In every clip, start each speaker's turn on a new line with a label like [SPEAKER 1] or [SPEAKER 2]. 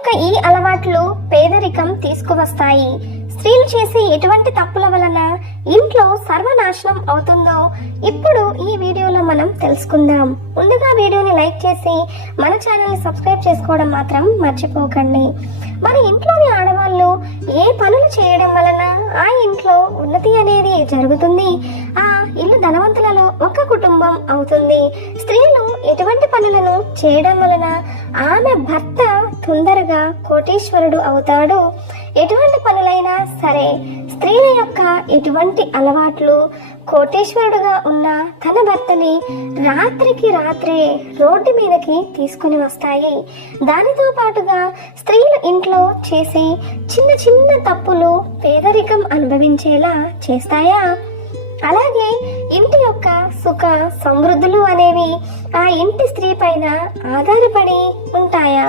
[SPEAKER 1] యొక్క ఈ అలవాట్లు పేదరికం తీసుకువస్తాయి. స్త్రీలు చేసే ఎటువంటి తప్పుల వలన ఇంట్లో సర్వనాశనం అవుతుందో ఇప్పుడు ఈ వీడియోలో మనం తెలుసుకుందాం. ముందుగా వీడియోని లైక్ చేసి మన ఛానల్ని సబ్స్క్రైబ్ చేసుకోవడం మాత్రం మర్చిపోకండి. మరి ఇంట్లోని ఆడవాళ్ళు ఏ పనులు చేయడం వలన ఆ ఇంట్లో ఉన్నతి అనేది జరుగుతుంది? ఆ ఇల్లు ధనవంతులలో కుటుంబం అవుతుంది. స్త్రీలు ఎటువంటి పనులను చేయడం వలన ఆమె భర్త తొందరగా కోటీశ్వరుడు అవుతాడు? ఎటువంటి పనులైనా సరే స్త్రీల యొక్క ఎటువంటి అలవాట్లు కోటేశ్వరుడుగా ఉన్న తన భర్తని రాత్రికి రాత్రే రోడ్డు మీదకి తీసుకుని వస్తాయి. దానితో పాటుగా స్త్రీలు ఇంట్లో చేసి చిన్న చిన్న తప్పులు పేదరికం అనుభవించేలా చేస్తాయా? అలాగే ఇంటి యొక్క సుఖ సమృద్ధులు అనేవి ఆ ఇంటి స్త్రీ పైన ఆధారపడి ఉంటాయా?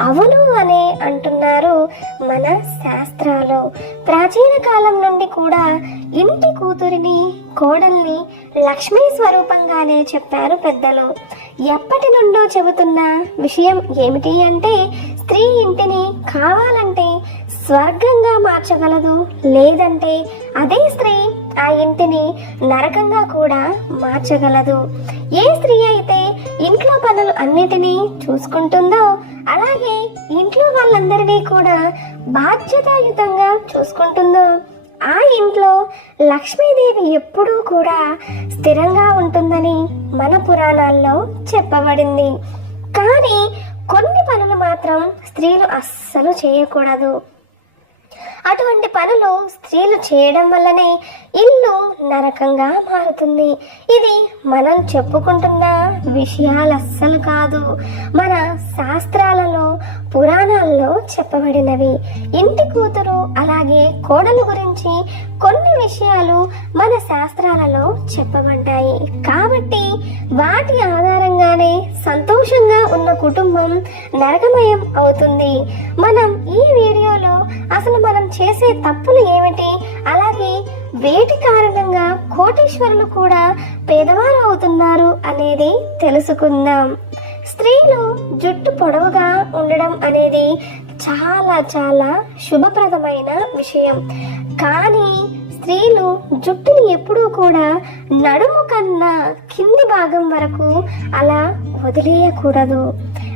[SPEAKER 1] అవును అనే అంటున్నారు మన శాస్త్రాలు. ప్రాచీన కాలం నుండి కూడా ఇంటి కూతురిని కోడల్ని లక్ష్మీ స్వరూపంగానే చెప్పారు పెద్దలు. ఎప్పటి నుండో చెబుతున్న విషయం ఏమిటి అంటే స్త్రీ ఇంటిని కావాలంటే స్వర్గంగా మార్చగలదు లేదంటే అదే స్త్రీ ఆ ఇంటిని నరకంగా కూడా మార్చగలదు. ఏ స్త్రీ అయితే ఇంట్లో పనులు అన్నిటినీ చూసుకుంటుందో అలాగే ఇంట్లో వాళ్ళందరినీ కూడా బాధ్యతాయుతంగా చూసుకుంటుందో ఆ ఇంట్లో లక్ష్మీదేవి ఎప్పుడూ కూడా స్థిరంగా ఉంటుందని మన పురాణాల్లో చెప్పబడింది. కానీ కొన్ని పనులు మాత్రం స్త్రీలు అస్సలు చేయకూడదు. అటువంటి పనులు స్త్రీలు చేయడం వల్లనే ఇల్లు నరకంగా మారుతుంది. ఇది మనం చెప్పుకుంటున్న విషయాలు అస్సలు కాదు. మన శాస్త్రాలలో పురాణాల్లో చెప్పబడినవి. ఇంటి కూతురు అలాగే కోడలు గురించి కొన్ని విషయాలు మన శాస్త్రాలలో చెప్పబడ్డాయి. కాబట్టి వాటి ఆధారంగానే సంతోషంగా ఉన్న కుటుంబం నరకమయం అవుతుంది మనం ఈ వీడియోలో అసలు మనం చేసే తప్పులు ఏమిటి? అలాగే వేటి కారణంగా కోటీశ్వరులు కూడా పేదవారు అవుతున్నారు అనేది తెలుసుకుందాం. స్త్రీలు జుట్టు పొడవుగా ఉండడం అనేది చాలా చాలా శుభప్రదమైన విషయం. కానీ స్త్రీలు జుట్టుని ఎప్పుడూ కూడా నడుము కన్నా కింది భాగం వరకు అలా వదిలేయకూడదు.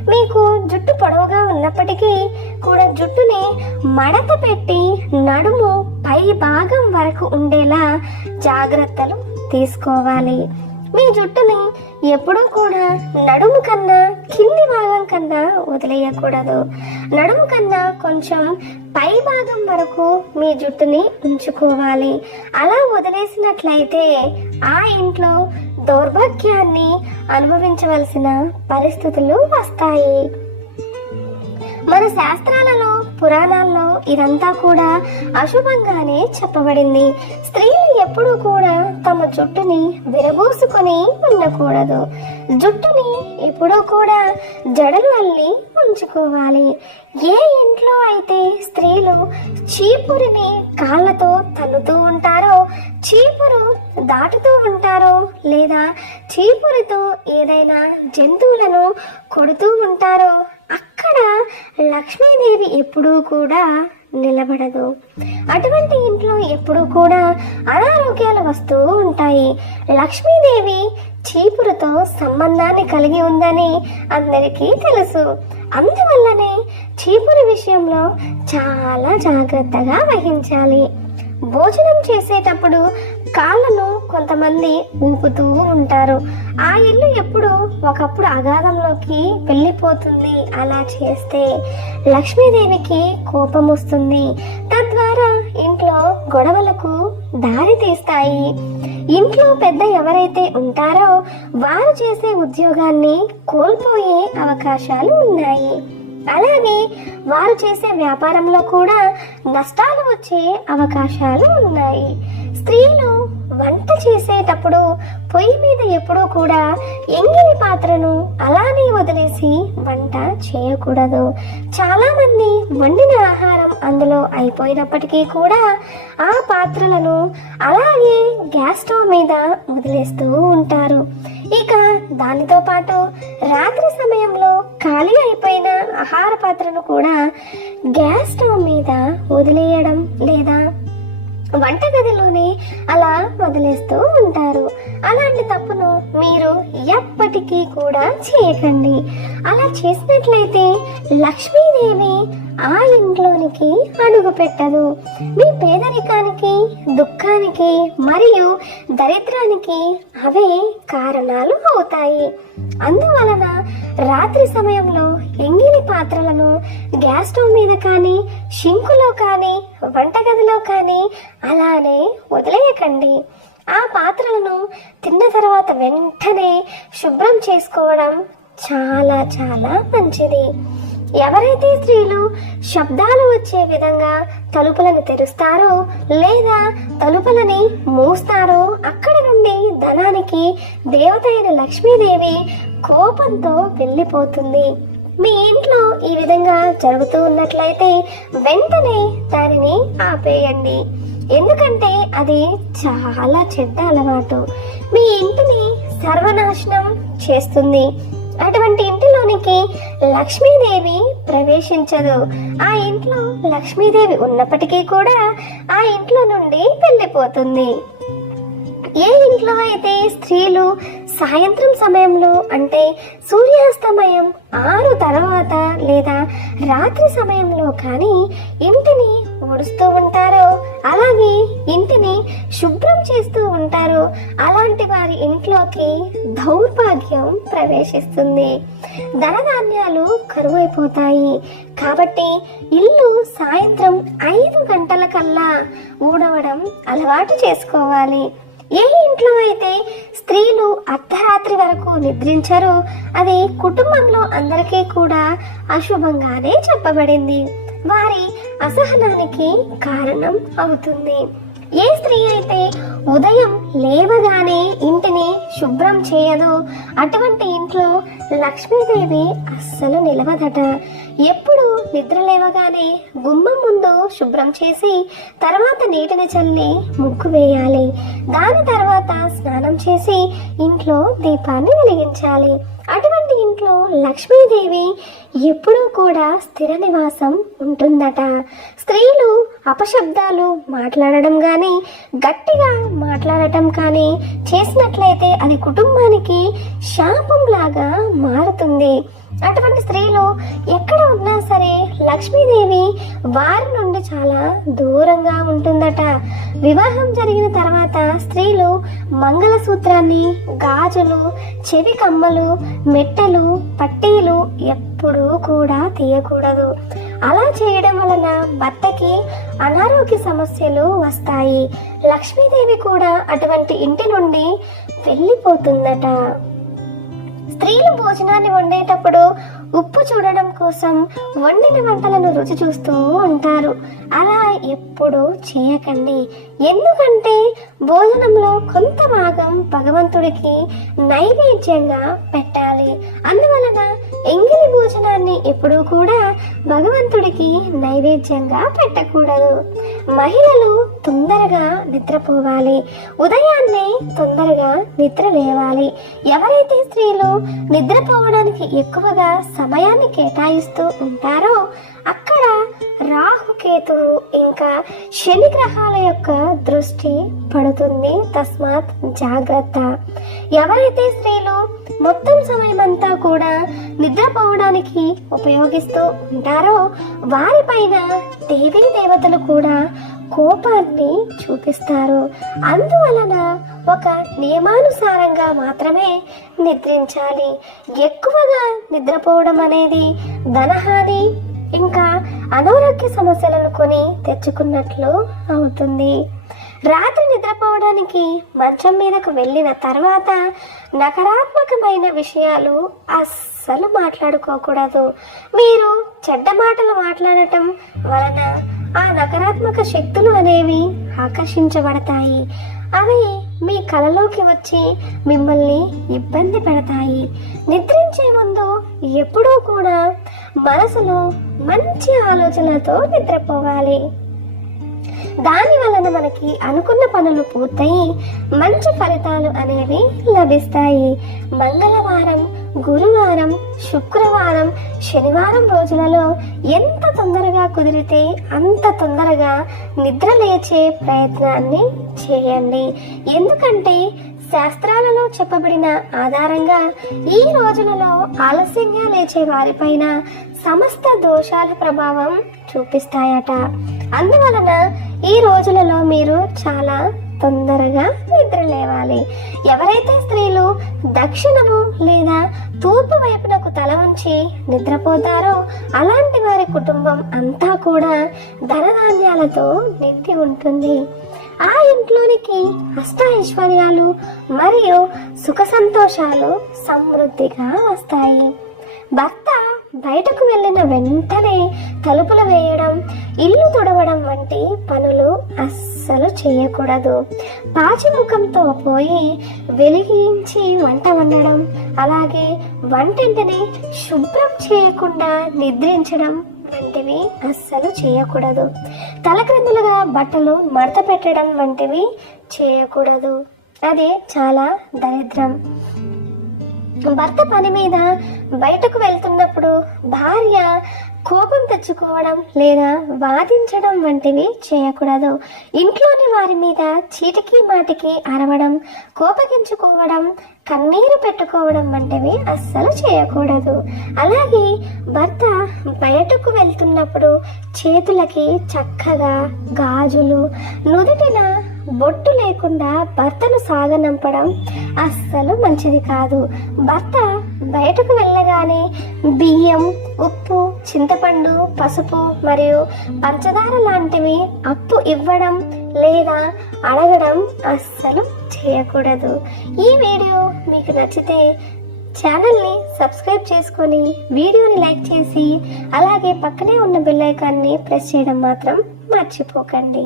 [SPEAKER 1] మీకు జుట్టు పొడవుగా ఉన్నప్పటికీ కూడా జుట్టుని మడత పెట్టి నడుము పై భాగం వరకు ఉండేలా జాగ్రత్తలు తీసుకోవాలి. మీ జుట్టుని ఎప్పుడూ కూడా నడుము కన్నా కింది భాగం కన్నా వదిలేయకూడదు. నడుము కన్నా కొంచెం పై భాగం వరకు మీ జుట్టుని ఉంచుకోవాలి. అలా వదిలేసినట్లయితే ఆ ఇంట్లో దౌర్భాగ్యాన్ని అనుభవించవలసిన పరిస్థితులు వస్తాయి. మన శాస్త్రాలలో పురాణాల్లో ఇదంతా కూడా అశుభంగానే చెప్పబడింది. స్త్రీలు ఎప్పుడూ కూడా తమ జుట్టుని విరబూసుకొని ఉండకూడదు. జుట్టుని ఎప్పుడూ కూడా జడలు అల్లి ఉంచుకోవాలి. ఏ ఇంట్లో అయితే స్త్రీలు చీపురిని కాళ్ళతో తన్నుతూ ఉంటారో చీపురు దాటుతూ ఉంటారో లేదా చీపురుతో ఏదైనా జంతువులను కొడుతూ ఉంటారో అక్కడ లక్ష్మీదేవి ఎప్పుడూ కూడా నిలబడదు. అటువంటి ఇంట్లో ఎప్పుడూ కూడా అనారోగ్యాలు వస్తూ ఉంటాయి. లక్ష్మీదేవి చీపురుతో సంబంధాన్ని కలిగి ఉందని అందరికీ తెలుసు. అందువల్లనే చీపురు విషయంలో చాలా జాగ్రత్తగా వహించాలి. భోజనం చేసేటప్పుడు కాళ్ళను కొంతమంది ఊపుతూ ఉంటారు. ఆ ఇల్లు ఎప్పుడు ఒకప్పుడు అగాధంలోకి వెళ్ళిపోతుంది అలా చేస్తే లక్ష్మీదేవికి కోపం వస్తుంది. తద్వారా ఇంట్లో గొడవలకు దారి తీస్తాయి. ఇంట్లో పెద్ద ఎవరైతే ఉంటారో వారు చేసే ఉద్యోగాన్ని కోల్పోయే అవకాశాలు ఉన్నాయి. అలాగే వారు చేసే వ్యాపారంలో కూడా నష్టాలు వచ్చే అవకాశాలు ఉన్నాయి. స్త్రీలు వంట చేసేటప్పుడు పొయ్యి మీద ఎప్పుడూ కూడా ఎంగిలి పాత్రను అలానే వదిలేసి వంట చేయకూడదు. చాలామంది వండిన ఆహారం అందులో అయిపోయినప్పటికీ కూడా ఆ పాత్రలను అలాగే గ్యాస్ స్టవ్ మీద వదిలేస్తూ ఉంటారు. ఇక దానితో పాటు రాత్రి సమయంలో ఖాళీ అయిపోయిన ఆహార పాత్రను కూడా గ్యాస్ స్టవ్ మీద వదిలేయడం లేదా వంటగదిలోనే అలా వదిలేస్తూ ఉంటారు. అలాంటి తప్పును మీరు ఎప్పటికీ కూడా చేయకండి. అలా చేసినట్లయితే లక్ష్మీదేవి ఆ ఇంట్లోనికి అడుగు పెట్టదు. మీ పేదరికానికి దుఃఖానికి మరియు దరిద్రానికి అవే కారణాలు అవుతాయి. అందువలన రాత్రి సమయంలో ఎంగిలి పాత్రలను గ్యాస్ స్టవ్ మీద కానీ షింకులో కానీ వంటగదిలో కానీ అలానే వదిలేయకండి. ఆ పాత్రలను తిన్న తర్వాత వెంటనే శుభ్రం చేసుకోవడం చాలా చాలా మంచిది. ఎవరైతే స్త్రీలు శబ్దాలు వచ్చే విధంగా తలుపులను తెరుస్తారో లేదా తలుపులని మూస్తారో అక్కడ నుండి ధనానికి దేవత అయిన లక్ష్మీదేవి కోపంతో వెళ్ళిపోతుంది. మీ ఇంట్లో ఈ విధంగా జరుగుతూ ఉన్నట్లయితే వెంటనే దానిని ఆపేయండి. ఎందుకంటే అది చాలా చెడ్డ అలవాటు. మీ ఇంటిని సర్వనాశనం చేస్తుంది. అటువంటి ఇంటిలోనికి లక్ష్మీదేవి ప్రవేశించదు. ఆ ఇంట్లో లక్ష్మీదేవి ఉన్నప్పటికీ కూడా ఆ ఇంట్లో నుండి వెళ్ళిపోతుంది. ఏ ఇంట్లో అయితే స్త్రీలు సాయంత్రం సమయంలో అంటే సూర్యాస్తమయం ఆరు తర్వాత లేదా రాత్రి సమయంలో కానీ ఇంటిని ఊడుస్తూ ఉంటారో అలాగే ఇంటిని శుభ్రం చేస్తూ ఉంటారో అలాంటి వారి ఇంట్లోకి దౌర్భాగ్యం ప్రవేశిస్తుంది. ధనధాన్యాలు కరువైపోతాయి. కాబట్టి ఇల్లు సాయంత్రం ఐదు గంటల కల్లా ఊడవడం అలవాటు చేసుకోవాలి. ఏ ఇంట్లో అయితే స్త్రీలు అర్ధరాత్రి వరకు నిద్రించరో అది కుటుంబంలో అందరికీ కూడా అశుభంగానే చెప్పబడింది. వారి అసహనానికి కారణం అవుతుంది. ఏ స్త్రీ అయితే ఉదయం లేవగానే ఇంటిని శుభ్రం చేయదో అటువంటి ఇంట్లో లక్ష్మీదేవి అస్సలు నిలవదట. ఎప్పుడు నిద్ర లేవగానే గుమ్మం ముందు శుభ్రం చేసి తర్వాత నీటిని చల్లి ముగ్గు వేయాలి. దాని తర్వాత స్నానం చేసి ఇంట్లో దీపాన్ని వెలిగించాలి. అటువంటి ఇంట్లో లక్ష్మీదేవి ఎప్పుడూ కూడా స్థిర నివాసం ఉంటుందట. స్త్రీలు అపశబ్దాలు మాట్లాడడం కానీ గట్టిగా మాట్లాడటం కానీ చేసినట్లయితే అది కుటుంబానికి శాపంలాగా మారుతుంది. అటువంటి స్త్రీలు ఎక్కడ ఉన్నా సరే లక్ష్మీదేవి వారి నుండి చాలా దూరంగా ఉంటుందట. వివాహం జరిగిన తర్వాత స్త్రీలు మంగళసూత్రాన్ని గాజులు చెవి కమ్మలు మెట్టలు పట్టీలు ఎప్పుడూ కూడా తీయకూడదు. అలా చేయడం వలన భర్తకి అనారోగ్య సమస్యలు వస్తాయి. లక్ష్మీదేవి కూడా అటువంటి ఇంటి నుండి వెళ్ళిపోతుందట. స్త్రీలు భోజనాన్ని వండేటప్పుడు ఉప్పు చూడడం కోసం వండిన వంటలను రుచి చూస్తూ ఉంటారు. అలా ఎప్పుడూ చేయకండి. ఎందుకంటే భోజనంలో కొంత భాగం భగవంతుడికి నైవేద్యంగా పెట్టాలి. అందువలన ఎంగిలి భోజనాన్ని ఎప్పుడూ కూడా భగవంతుడికి నైవేద్యంగా పెట్టకూడదు. మహిళలు తొందరగా నిద్రపోవాలి. ఉదయాన్నే తొందరగా నిద్ర లేవాలి ఎవరైతే స్త్రీలు నిద్రపోవడానికి ఎక్కువగా సమయాన్ని కేటాయిస్తూ ఉంటారో అక్కడ రాహుకేతువు ఇంకా శని గ్రహాల యొక్క దృష్టి పడుతుంది. తస్మాత్ జాగ్రత్త. ఎవరైతే స్త్రీలు మొత్తం సమయమంతా కూడా నిద్రపోవడానికి ఉపయోగిస్తూ ఉంటారో వారిపైన దేవీ దేవతలు కూడా కోపాన్ని చూపిస్తారు. అందువలన ఒక నియమానుసారంగా మాత్రమే నిద్రించాలి. ఎక్కువగా నిద్రపోవడం అనేది ధనహాని ఇంకా అనారోగ్య సమస్యలను కొని తెచ్చుకున్నట్లు అవుతుంది. రాత్రి నిద్రపోవడానికి మంచం మీదకు వెళ్ళిన తర్వాత నకారాత్మకమైన విషయాలు అస్సలు మాట్లాడుకోకూడదు. మీరు చెడ్డ మాటలు మాట్లాడటం వలన ఆ నకారాత్మక శక్తులు అనేవి ఆకర్షించబడతాయి. అవి మీ కలలోకి వచ్చి మిమ్మల్ని ఇబ్బంది పెడతాయి. నిద్రించే ముందు ఎప్పుడూ కూడా మనసులో మంచి ఆలోచనలతో నిద్రపోవాలి. దాని వలన మనకి అనుకున్న పనులు పూర్తయి మంచి ఫలితాలు అనేవి లభిస్తాయి. మంగళవారం గురువారం శుక్రవారం శనివారం రోజులలో ఎంత తొందరగా కుదిరితే అంత తొందరగా నిద్ర లేచే ప్రయత్నాన్ని చేయండి. ఎందుకంటే శాస్త్రాలలో చెప్పబడిన ఆధారంగా ఈ రోజులలో ఆలస్యంగా లేచే వారిపైన సమస్త దోషాల ప్రభావం చూపిస్తాయట. అందువలన ఈ రోజులలో మీరు చాలా తొందరగా నిద్ర లేవాలి ఎవరైతే స్త్రీలు దక్షిణము లేదా తూర్పు వైపునకు తల ఉంచి నిద్రపోతారో అలాంటి వారి కుటుంబం అంతా కూడా ధనధాన్యాలతో నిండి ఉంటుంది. ఆ ఇంట్లోనికి అష్ట ఐశ్వర్యాలు మరియు సుఖ సంతోషాలు సమృద్ధిగా వస్తాయి. భర్త బయటకు వెళ్ళిన వెంటనే తలుపులు వేయడం ఇల్లు తుడవడం వంటి పనులు అస్సలు చేయకూడదు. పాచి ముఖంతో పోయి వెలిగించి వంట వండడం అలాగే వంటింటిని శుభ్రం చేయకుండా నిద్రించడం వంటివి అస్సలు చేయకూడదు. తలక్రిందులుగా బట్టలు మడత పెట్టడం వంటివి చేయకూడదు. అది చాలా దరిద్రం. భర్త పని మీద బయటకు వెళ్తున్నప్పుడు భార్య కోపం తెచ్చుకోవడం లేదా వాదించడం వంటివి చేయకూడదు. ఇంట్లోని వారి మీద చీటికి మాటికి అరవడం కోపగించుకోవడం కన్నీరు పెట్టుకోవడం వంటివి అస్సలు చేయకూడదు. అలాగే భర్త బయటకు వెళ్తున్నప్పుడు చేతులకి చక్కగా గాజులు నుదుటిన బొట్టు లేకుండా భర్తను సాగనంపడం అస్సలు మంచిది కాదు. భర్త బయటకు వెళ్ళగానే బియ్యం ఉప్పు చింతపండు పసుపు మరియు పంచదార లాంటివి అప్పు ఇవ్వడం లేదా అడగడం అస్సలు చేయకూడదు. ఈ వీడియో మీకు నచ్చితే ఛానల్ని సబ్స్క్రైబ్ చేసుకొని వీడియోని లైక్ చేసి అలాగే పక్కనే ఉన్న బెల్ ఐకాన్ని ప్రెస్ చేయడం మాత్రం మర్చిపోకండి.